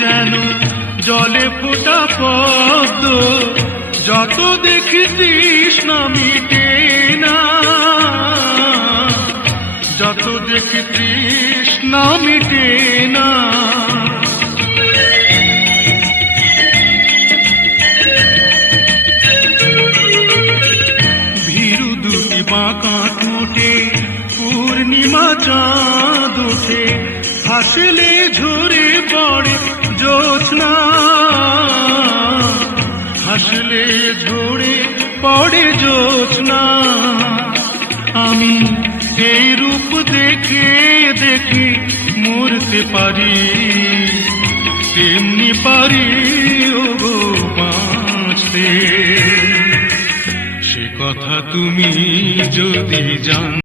যেন জলে ফোটা পদ্ম, যত দেখি তৃষ্ণা মিটে না, যত দেখি তৃষ্ণা মিটে না। ভীরু দুটি বাঁকা ঠোঁটে পূর্ণিমা চাঁদ ওঠে, হাসলে ঝরে পড়ে জ্যোৎস্না, হাসলে ঝরে পড়ে জ্যোৎস্না। আমি এই রূপ দেখে দেখে মরতে পারি, তেমনি পারি ওগো বাঁচতে। সে কথা তুমি যদি জান।